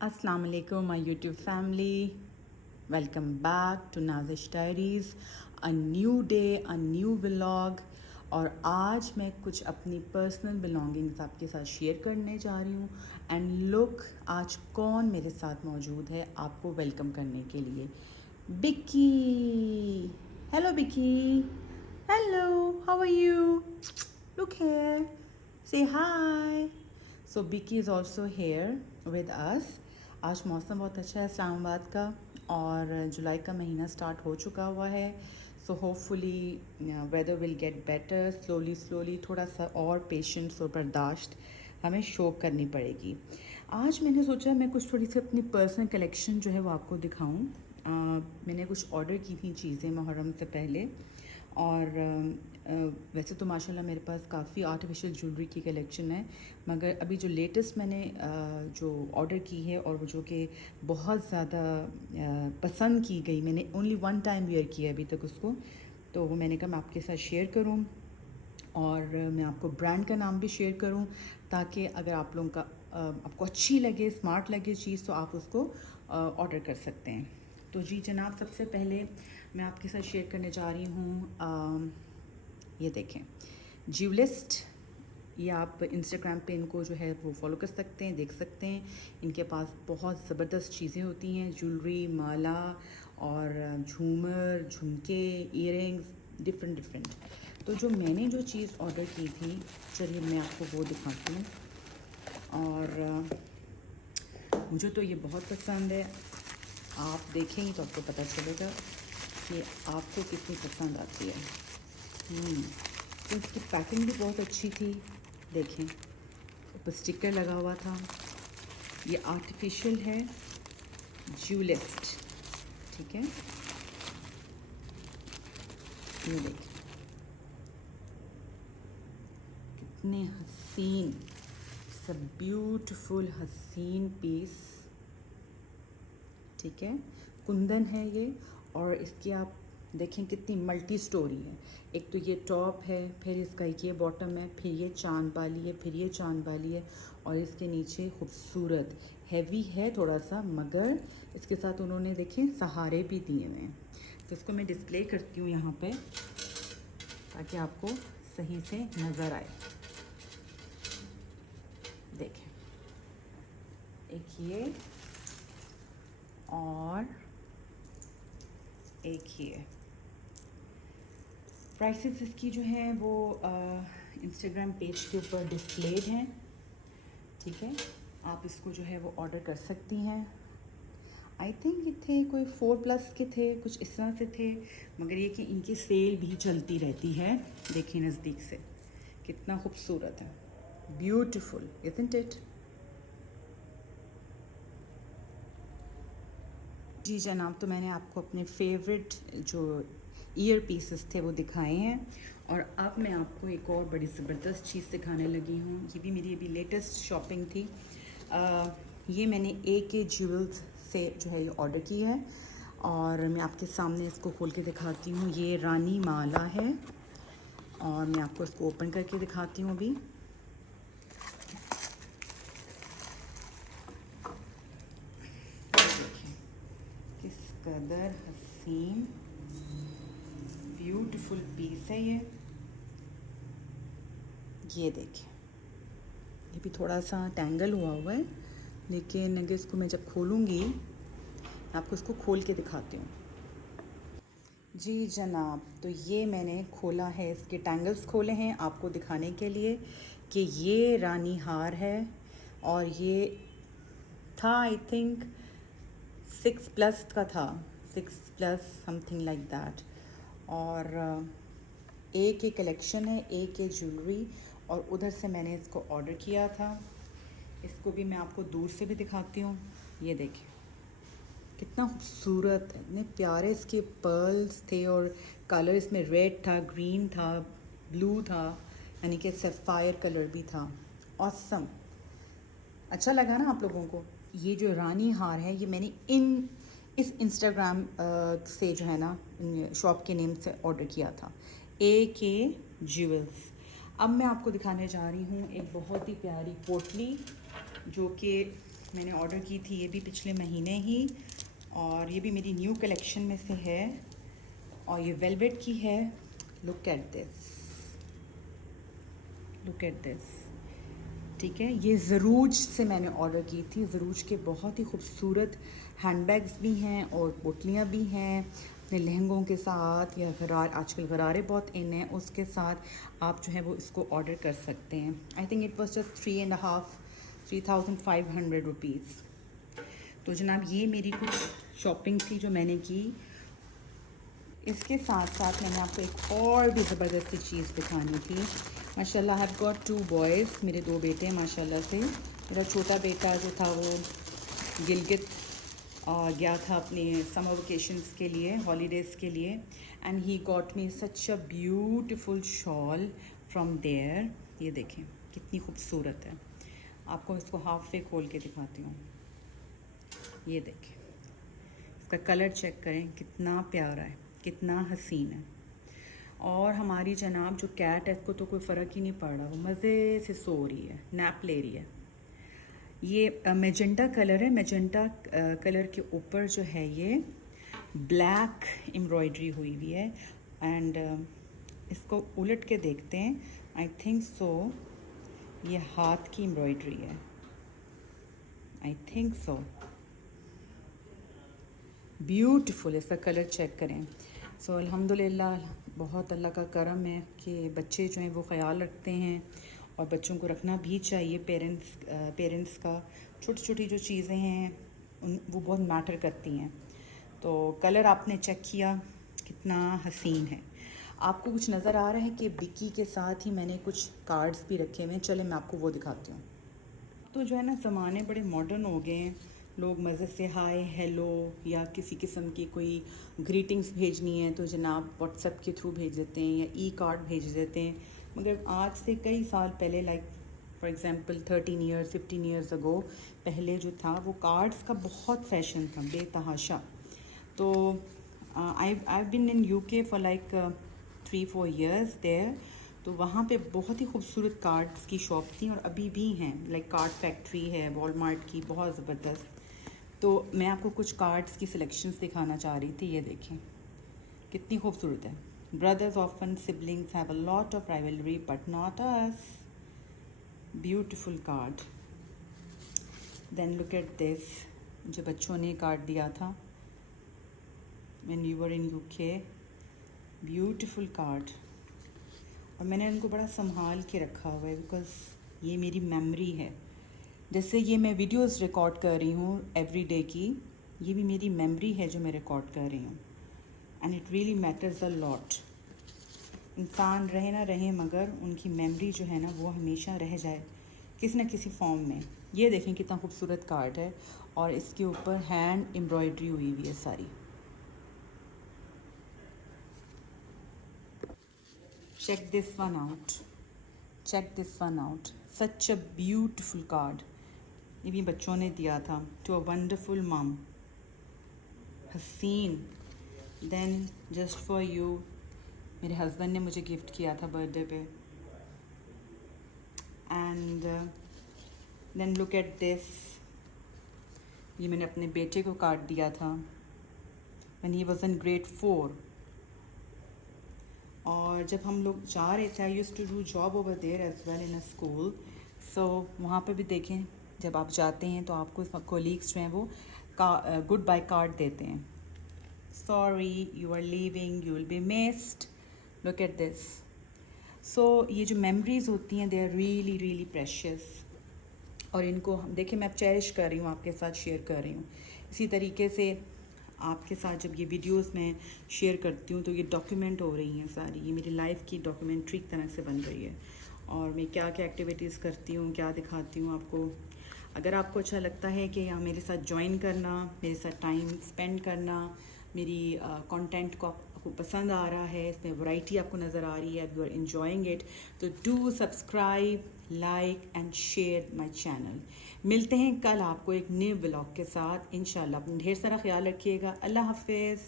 अस्सलाम वालेकुम my YouTube family, welcome back to Nazish diaries. A new day, a new vlog. और आज मैं कुछ अपनी पर्सनल बिलोंगिंग्स आपके साथ शेयर करने जा रही हूँ। एंड लुक, आज कौन मेरे साथ मौजूद है आपको वेलकम करने के लिए। Bikki. Hello Bikki. Hello, how are you? Look here, say hi. So Bikki is also here with us. आज मौसम बहुत अच्छा है इस्लामाबाद का और जुलाई का महीना स्टार्ट हो चुका हुआ है। So hopefully weather will get better slowly slowly. थोड़ा सा और पेशेंस और बर्दाश्त हमें शो करनी पड़ेगी। आज मैंने सोचा मैं कुछ थोड़ी सी अपनी पर्सनल कलेक्शन जो है वो आपको दिखाऊं। मैंने कुछ ऑर्डर की थी चीज़ें मुहर्रम से पहले। और वैसे तो माशाल्लाह मेरे पास काफ़ी आर्टिफिशियल ज्वेलरी की कलेक्शन है, मगर अभी जो लेटेस्ट मैंने जो ऑर्डर की है और वो जो कि बहुत ज़्यादा पसंद की गई, मैंने ओनली वन टाइम वेयर किया अभी तक उसको, तो वो मैंने कहा मैं आपके साथ शेयर करूं। और मैं आपको ब्रांड का नाम भी शेयर करूं ताकि अगर आप लोगों का आपको अच्छी लगे, स्मार्ट लगे चीज़, तो आप उसको ऑर्डर कर सकते हैं। तो जी जनाब, सबसे पहले मैं आपके साथ शेयर करने जा रही हूँ, ये देखें, ज्यूलिस्ट। ये आप इंस्टाग्राम पे इनको जो है वो फॉलो कर सकते हैं, देख सकते हैं। इनके पास बहुत ज़बरदस्त चीज़ें होती हैं, ज्वेलरी, माला और झूमर, झुमके, इयररिंग्स, डिफरेंट डिफरेंट। तो जो मैंने जो चीज़ ऑर्डर की थी, चलिए मैं आपको वो दिखाती हूँ। और मुझे तो ये बहुत पसंद है। आप देखेंगे तो आपको पता चलेगा कि आपको कितनी पसंद आती है। तो इसकी पैकिंग भी बहुत अच्छी थी। देखें, ऊपर स्टिकर लगा हुआ था। ये आर्टिफिशियल है, ज्यूलिस्ट, ठीक है। ये देखें कितने हसीन, सब ब्यूटीफुल हसीन पीस, ठीक है। कुंदन है ये। और इसकी आप देखें कितनी मल्टी स्टोरी है। एक तो ये टॉप है, फिर इसका ये बॉटम है, फिर ये चांद वाली है, फिर ये चांद वाली है, और इसके नीचे खूबसूरत हैवी है थोड़ा सा, मगर इसके साथ उन्होंने देखें सहारे भी दिए हुए हैं। तो इसको मैं डिस्प्ले करती हूँ यहाँ पे ताकि आपको सही से नज़र आए। देखें, एक ये और एक ये। प्राइसेस इसकी जो है वो इंस्टाग्राम पेज के ऊपर डिस्प्लेड हैं, ठीक है। आप इसको जो है वो ऑर्डर कर सकती हैं। आई थिंक ये थे कोई 4+ के थे, कुछ इस तरह से थे, मगर ये कि इनकी सेल भी चलती रहती है। देखिए नज़दीक से कितना खूबसूरत है, ब्यूटीफुल, इज़न्ट इट? जी जनाब, तो मैंने आपको अपने फेवरेट जो ईयर पीसेस थे वो दिखाए हैं। और अब मैं आपको एक और बड़ी ज़बरदस्त चीज़ दिखाने लगी हूँ। ये भी मेरी अभी लेटेस्ट शॉपिंग थी। ये मैंने AK ज्वेल्स से जो है ये ऑर्डर की है, और मैं आपके सामने इसको खोल के दिखाती हूँ। ये रानी माला है और मैं आपको इसको ओपन करके दिखाती हूँ अभी। देखिए किस कदर हसीन ब्यूटीफुल पीस है ये देखिए। ये भी थोड़ा सा टैंगल हुआ है, लेकिन अगर इसको मैं जब खोलूँगी, आपको इसको खोल के दिखाती हूँ। जी जनाब, तो ये मैंने खोला है, इसके टैंगल्स खोले हैं आपको दिखाने के लिए कि ये रानी हार है। और ये था आई थिंक 6+ का था, 6+ समथिंग लाइक दैट। और AK कलेक्शन है, AK ज्वेलरी, और उधर से मैंने इसको ऑर्डर किया था। इसको भी मैं आपको दूर से भी दिखाती हूँ। ये देखिए कितना खूबसूरत है, इतने प्यारे इसके पर्ल्स थे, और कलर इसमें रेड था, ग्रीन था, ब्लू था, यानी कि सैफायर कलर भी था। ऑसम, अच्छा लगा ना आप लोगों को? ये जो रानी हार है ये मैंने इस इंस्टाग्राम से जो है ना शॉप के नेम से ऑर्डर किया था, AK ज्वेल्स। अब मैं आपको दिखाने जा रही हूँ एक बहुत ही प्यारी पोटली, जो कि मैंने ऑर्डर की थी ये भी पिछले महीने ही, और ये भी मेरी न्यू कलेक्शन में से है, और ये वेलवेट की है। Look at this, look at this. ठीक है, ये ज़रूज से मैंने ऑर्डर की थी। ज़रूज के बहुत ही खूबसूरत हैंडबैग्स भी हैं और पोटलियाँ भी हैं, अपने लहंगों के साथ, या आजकल गरारे बहुत इन हैं, उसके साथ आप जो है वो इसको ऑर्डर कर सकते हैं। I think it was just 3,500 rupees. तो जनाब ये मेरी कुछ शॉपिंग थी जो मैंने की। इसके साथ साथ मैंने आपको एक और भी ज़बरदस्त चीज़ दिखानी थी। माशाल्लाह आई हैव गॉट 2 बॉयज़, मेरे 2 बेटे हैं माशाल्लाह से। मेरा छोटा बेटा जो था वो गिलगित गया था अपने समर वेकेशंस के लिए, हॉलीडेज़ के लिए, and he got me such a beautiful shawl from there. ये देखें कितनी खूबसूरत है। आपको इसको हाफ वे खोल के दिखाती हूँ। ये देखें, इसका कलर चेक करें, कितना प्यारा है, कितना हसीन है। और हमारी जनाब जो कैट है, इसको तो कोई फ़र्क ही नहीं पड़ रहा, वो मज़े से सो रही है, नैप ले रही है। ये मेजेंटा कलर है। मेजेंटा कलर के ऊपर जो है ये ब्लैक एम्ब्रॉयडरी हुई हुई है, एंड इसको उलट के देखते हैं। आई थिंक सो ये हाथ की एम्ब्रॉयडरी है, आई थिंक सो। ब्यूटीफुल, इसका कलर चेक करें। सो अल्हम्दुलिल्लाह, बहुत अल्लाह का करम है कि बच्चे जो हैं वो ख्याल रखते हैं, और बच्चों को रखना भी चाहिए। पेरेंट्स का छोटी छोटी जो चीज़ें हैं वो बहुत मैटर करती हैं। तो कलर आपने चेक किया, कितना हसीन है। आपको कुछ नज़र आ रहा है कि बिक्की के साथ ही मैंने कुछ कार्ड्स भी रखे हुए हैं। चले मैं आपको वो दिखाती हूँ। तो जो है ना, ज़माने बड़े मॉडर्न हो गए हैं। लोग मज़े से हाय हेलो या किसी किस्म की कोई ग्रीटिंग्स भेजनी है तो जनाब व्हाट्सएप के थ्रू भेज देते हैं या ई कार्ड भेज देते हैं। मगर आज से कई साल पहले, like for example 13 years 15 years ago, पहले जो था वो कार्ड्स का बहुत फैशन था, बेतहाशा। तो I been in UK for like 3-4 years there. तो वहाँ पे बहुत ही खूबसूरत कार्ड्स की शॉप थी, और अभी भी हैं, लाइक कार्ड फैक्ट्री है वॉलमार्ट की, बहुत ज़बरदस्त। तो मैं आपको कुछ कार्ड्स की सिलेक्शंस दिखाना चाह रही थी। ये देखें कितनी खूबसूरत है। Brothers often siblings have a lot of rivalry but not us. Beautiful card. Then look at this, जो बच्चों ने कार्ड दिया था when you were in UK. Beautiful card, और मैंने इनको बड़ा संभाल के रखा हुआ है बिकॉज़ ये मेरी मेमोरी है। जैसे ये मैं वीडियोस रिकॉर्ड कर रही हूँ एवरीडे की, ये भी मेरी मेमोरी है जो मैं रिकॉर्ड कर रही हूँ, and it really matters a lot. इंसान रहे ना रहे, मगर उनकी मेमोरी जो है ना वो हमेशा रह जाए किसी न किसी फॉर्म में। ये देखें कितना खूबसूरत कार्ड है, और इसके ऊपर हैंड एम्ब्रॉयडरी हुई हुई है सारी। Check this one out, check this one out. Such a beautiful card. ये भी बच्चों ने दिया था। टू अ वंडरफुल मम, हसीन। देन जस्ट फॉर यू, मेरे हस्बैंड ने मुझे गिफ्ट किया था बर्थडे पे। And then look at this, ये मैंने अपने बेटे को कार्ड दिया था when he was in grade 4। और जब हम लोग जा रहे थे, I used to do job over there as well in a school. So वहाँ पे भी देखें, जब आप जाते हैं तो आपको कोलीग्स जो हैं वो गुड बाय कार्ड देते हैं। Sorry you are leaving, you will be missed. Look at this. So ये जो मेमोरीज होती हैं, they are really really precious, और इनको देखिए मैं चेरिश कर रही हूँ, आपके साथ शेयर कर रही हूँ। इसी तरीके से आपके साथ जब ये वीडियोस मैं शेयर करती हूँ तो ये डॉक्यूमेंट हो रही हैं सारी, ये मेरी लाइफ की डॉक्यूमेंट्री की तरह से बन रही है, और मैं क्या क्या एक्टिविटीज़ करती हूँ, क्या दिखाती हूँ आपको। अगर आपको अच्छा लगता है कि यहाँ मेरे साथ ज्वाइन करना, मेरे साथ टाइम स्पेंड करना, मेरी कंटेंट को आपको पसंद आ रहा है, इसमें वैरायटी आपको नज़र आ रही है, यू आर एंजॉइंग इट, तो do subscribe, like and share my channel. मिलते हैं कल आपको एक न्यू व्लॉग के साथ इंशाल्लाह। अपना ढेर सारा ख्याल रखिएगा। अल्लाह हाफिज़।